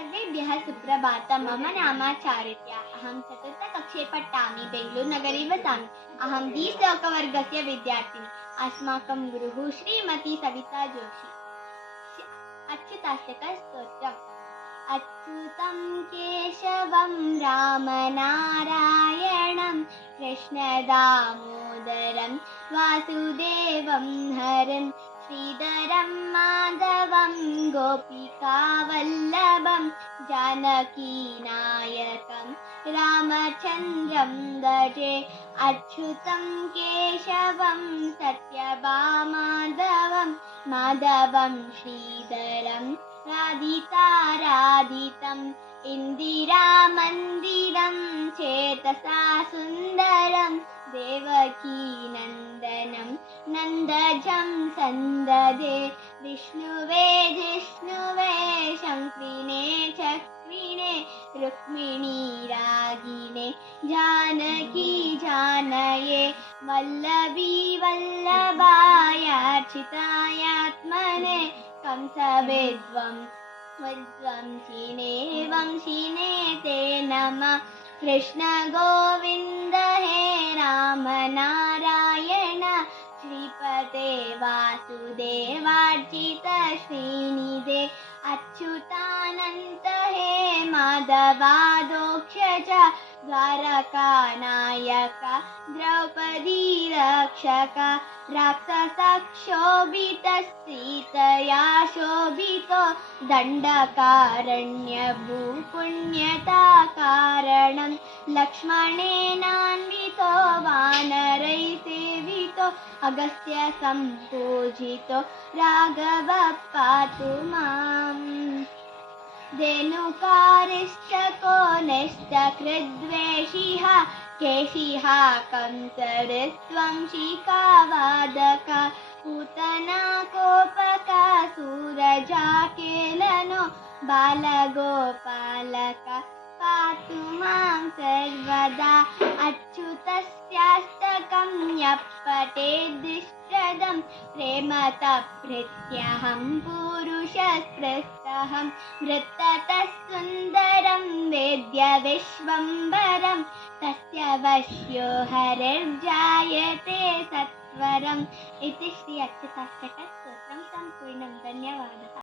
सर्वेभ्यः सुप्रभातं। मम नाम चारुत्या। अहं चतुर्थकक्षे पठामि। बेङ्गलूरुनगरे वसामि। अहं द्विश्लोकवर्गस्य विद्यार्थिनी। अस्माकं गुरुः श्रीमती सविता जोशी। अच्युताष्टकस्तोत्रम्। अच्युतं केशवं रामनारायणं कृष्णदामोदरं वासुदेवं हरं श्रीधरं माधवं गोपिकावल्लभं जानकीनायकं रामचन्द्रं भजे। अच्युतं केशवं सत्यभामाधवं माधवं श्रीधरं राधिताराधितम् इन्दिरामन्दिरं चेतसा सुन्दरं देवकीनन्दनं नन्दजं सन्ददे। विष्णुवे जिष्णुवे शङ्किने चक्रिणे रुक्मिणी रागिणे जानकी जानये वल्लभी वल्लभायार्चितायात्मने कंसविध्वंसिने वंशिने ते नमः। कृष्ण गोविन्द हे राम नारायण श्रीपते वासुदेवार्चित श्रीनिधे। अच्युतानन्त हे माधवादोक्ष च द्वारकानायक द्रौपदी रक्षक राक्षसक्षोभितः शोभितो दण्डकारण्यभूपुण्यताकारणं लक्ष्मणेनान्वितो वानरैः सेवितो अगस्त्य सम्पूजितो राघवः पातु माम्। धेनुकारिष्टको निष्टकृद्वेषिः केशिः कंसऋत्वंशिकावादक पूतना कोपकासूरजाकेलनो बालगोपालक पातु मां सर्वदा। अच्युतस्याष्टकं यः पठेद्दिष्टदं प्रेमतः प्रीत्यहं पुरुषस्पृष्टहं वृत्ततः सुन्दरं वेद्य विश्वम्भरं तस्य वश्यो हरिर्जायते सत्वरम्। इति श्री अच्युताष्टकस्तोत्रं सम्पूर्णं। धन्यवादः।